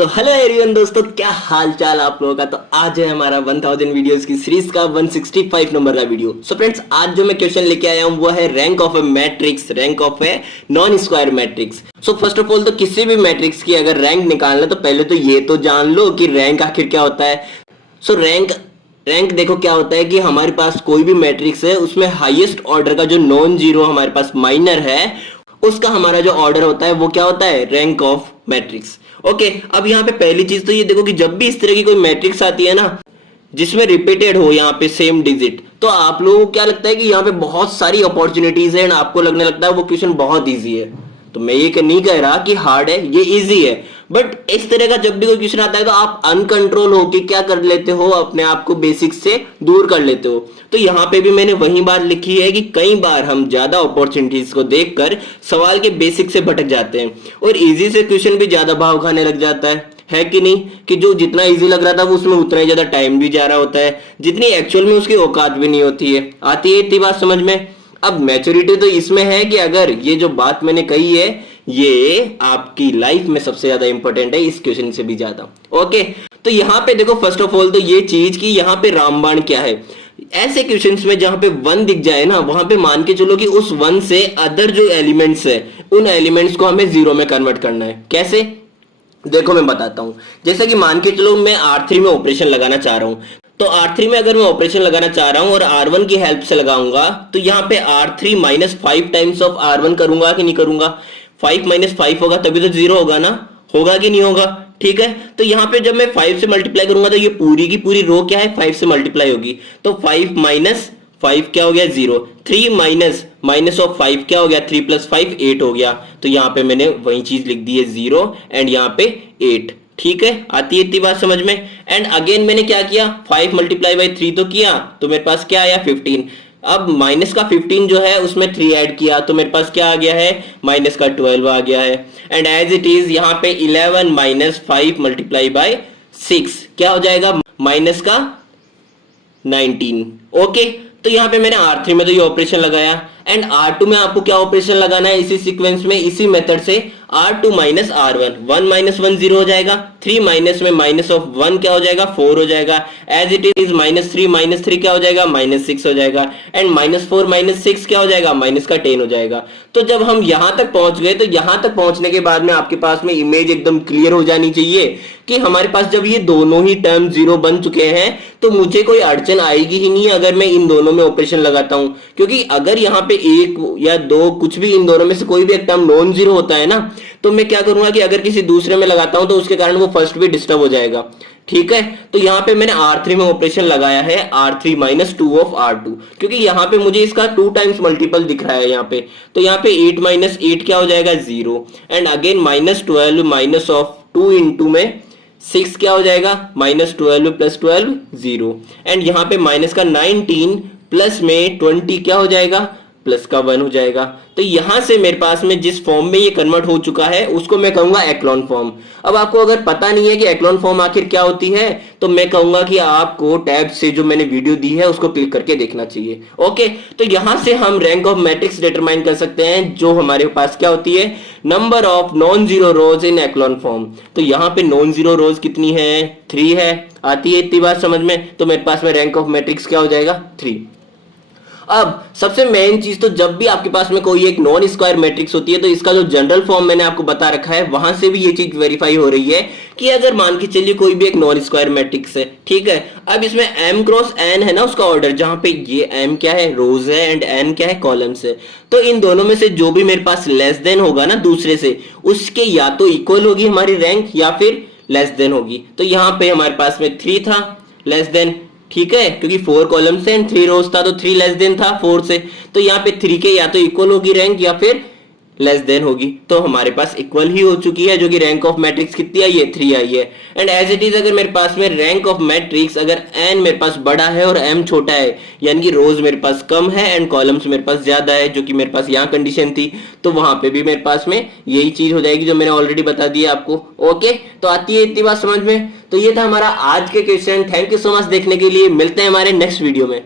So hello everyone दोस्तों, क्या हाल चाल आप लोगों का। तो आज है हमारा 1000 वीडियोस की सीरीज का 165 नंबर का वीडियो। सो फ्रेंड्स, आज जो मैं क्वेश्चन लेके आया हूं वो है rank of A matrix, rank of a non square matrix. So first of all तो किसी भी मैट्रिक्स की अगर रैंक निकालना तो पहले तो ये तो जान लो कि रैंक आखिर क्या होता है। सो रैंक देखो क्या होता है कि हमारे पास कोई भी मैट्रिक्स है उसमें हाईएस्ट ऑर्डर का जो नॉन जीरो हमारे पास माइनर है उसका हमारा जो ऑर्डर होता है वो क्या होता है, रैंक ऑफ मैट्रिक्स। ओके, अब यहाँ पे पहली चीज तो ये देखो कि जब भी इस तरह की कोई मैट्रिक्स आती है ना जिसमें रिपीटेड हो यहाँ पे सेम डिजिट, तो आप लोगों को क्या लगता है कि यहाँ पे बहुत सारी अपॉर्चुनिटीज है एंड आपको लगने लगता है वो क्वेश्चन बहुत ईजी है। तो मैं ये नहीं कह रहा कि हार्ड है, ये इजी है, बट इस तरह का जब भी कोई क्वेश्चन आता है तो आप अनकंट्रोल होके क्या कर लेते हो, अपने आप को बेसिक्स से दूर कर लेते हो। तो यहाँ पे भी मैंने वही बात लिखी है कि कई बार हम ज्यादा अपॉर्चुनिटीज को देखकर सवाल के बेसिक से भटक जाते हैं और इजी से क्वेश्चन भी ज्यादा भाव खाने लग जाता है कि नहीं, कि जो जितना इजी लग रहा था वो उसमें उतना ही ज्यादा टाइम भी जा रहा होता है जितनी एक्चुअल में उसकी औकात भी नहीं होती है। आती है इतनी बात समझ में। अब मैच्योरिटी तो इसमें है कि अगर ये जो बात मैंने कही है ये आपकी लाइफ में सबसे ज्यादा इंपॉर्टेंट है इस क्वेश्चन से भी ज्यादा। ओके, तो यहाँ पे देखो फर्स्ट ऑफ ऑल तो ये चीज कि यहाँ पे रामबाण क्या है। ऐसे क्वेश्चंस में जहां पे वन दिख जाए ना वहां पे मान के चलो कि उस वन से अदर जो एलिमेंट्स है उन एलिमेंट्स को हमें जीरो में कन्वर्ट करना है। कैसे, देखो मैं बताता हूं। जैसा कि मान के चलो मैं R3 में ऑपरेशन लगाना चाह रहा हूं, तो R3 में अगर मैं ऑपरेशन लगाना चाह रहा हूं और R1 की हेल्प से लगाऊंगा तो यहाँ पे R3 minus 5 times of R1 करूंगा कि नहीं करूंगा। 5 माइनस 5 होगा तभी तो जीरो होगा ना, होगा कि नहीं होगा। ठीक है, तो यहाँ पे जब मैं 5 से मल्टीप्लाई करूंगा तो ये पूरी की पूरी रो क्या है, 5 से मल्टीप्लाई होगी। तो 5 माइनस 5 क्या हो गया, 0। 3 माइनस ऑफ 5 क्या हो गया, 3 प्लस 5 8 हो गया। तो यहाँ पे मैंने वही चीज लिख दी है 0 एंड यहाँ पे 8। ठीक है, आती है इतनी बात समझ में। एंड अगेन मैंने क्या किया, 5 मल्टीप्लाई बाई 3 तो किया, तो मेरे पास क्या आया 15। अब माइनस का 15 जो है उसमें 3 ऐड किया तो मेरे पास क्या आ गया है, माइनस का 12 आ गया है। एंड एज इट इज यहाँ पे 11 माइनस 5 मल्टीप्लाई बाई 6 क्या हो जाएगा, माइनस का 19। ओके, तो यहाँ पे मैंने R3 में तो ये ऑपरेशन लगाया एंड R2 में आपको क्या ऑपरेशन लगाना है इसी सीक्वेंस में, इसी मेथड से R2 माइनस R1, 1 माइनस 1 0 हो जाएगा। 3 माइनस में माइनस ऑफ 1 क्या हो जाएगा, 4 हो जाएगा। एज इट इज माइनस 3 क्या हो जाएगा, माइनस 6 हो जाएगा। एंड माइनस 4 माइनस 6 क्या हो जाएगा, माइनस का 10 हो जाएगा। तो जब हम यहां तक पहुंच गए तो यहां तक पहुंचने के बाद में आपके पास में इमेज एकदम क्लियर हो जानी चाहिए कि हमारे पास जब ये दोनों ही टर्म जीरो बन चुके हैं तो मुझे कोई अड़चन आएगी ही नहीं अगर मैं इन दोनों में ऑपरेशन लगाता हूं। क्योंकि अगर यहाँ पे एक या दो कुछ भी इन दोनों में से कोई भी एक टर्म नॉन जीरो होता है ना, तो मैं क्या करूंगा कि अगर किसी दूसरे में लगाता हूं तो उसके कारण वो फर्स्ट भी डिस्टर्ब हो जाएगा। ठीक है, तो यहाँ पे मैंने R3 में ऑपरेशन लगाया है R3 माइनस 2 ऑफ R2, क्योंकि यहाँ पे मुझे इसका 2 टाइम्स मल्टीपल दिख रहा है यहाँ पे। तो यहाँ पे 8 माइनस 8 क्या हो जाएगा, 0। And again minus 12 minus of 2 into में 6 क्या हो जाएगा, माइनस 12 प्लस 12 0। एंड यहाँ पे माइनस का 19 प्लस में 20 क्या हो जाएगा, प्लस का 1 हो जाएगा। तो यहां से मेरे पास में जिस फॉर्म में ये कन्वर्ट हो चुका है उसको मैं कहूंगा एक्लॉन फॉर्म। अब आपको अगर पता नहीं है कि एक्लॉन फॉर्म आखिर क्या होती है तो मैं कहूंगा कि आपको टैब से जो मैंने वीडियो दी है उसको क्लिक करके देखना चाहिए। ओके, तो यहां से हम रैंक ऑफ मैट्रिक्स डिटरमाइन कर सकते हैं जो हमारे पास क्या होती है, number of non zero rows in echelon form. तो यहाँ पे नॉन जीरो रोज कितनी है, 3 है। आती है इतनी बात समझ में। तो मेरे पास में रैंक ऑफ मैट्रिक्स क्या हो जाएगा, 3। अब सबसे मेन चीज, तो जब भी आपके पास में कोई एक नॉन स्क्वायर मैट्रिक्स होती है तो इसका जो जनरल फॉर्म मैंने आपको बता रखा है वहां से भी ये चीज वेरीफाई हो रही है कि अगर मान के चलिए कोई भी एक नॉन स्क्वायर मैट्रिक्स है, ठीक है। अब इसमें m क्रॉस n है ना उसका ऑर्डर, जहां पे ये m क्या है, रोज है एंड n क्या है, कॉलम्स है। तो इन दोनों में से जो भी मेरे पास लेस देन होगा ना दूसरे से, उसके या तो इक्वल होगी हमारी रैंक या फिर लेस देन होगी। तो यहाँ पे हमारे पास में 3 था लेस देन, ठीक है, क्योंकि 4 कॉलम्स हैं 3 रोज था तो 3 लेस देन था 4 से। तो यहाँ पे 3 के या तो इक्वल होगी रैंक या फिर लेस देन होगी। तो हमारे पास इक्वल ही हो चुकी है, जो कि रैंक ऑफ मैट्रिक्स कितनी आई है, 3 आई है। एंड एज इट इज अगर मेरे पास में रैंक ऑफ मैट्रिक्स अगर n मेरे पास बड़ा है और m छोटा है, यानी कि रोज मेरे पास कम है एंड कॉलम्स मेरे पास ज्यादा है, जो कि मेरे पास यहाँ कंडीशन थी, तो वहां पे भी मेरे पास में यही चीज हो जाएगी जो मैंने ऑलरेडी बता दिया आपको। ओके, तो आती है इतनी बात समझ में। तो ये था हमारा आज के question. Thank you so much देखने के लिए, मिलते हैं हमारे नेक्स्ट वीडियो में।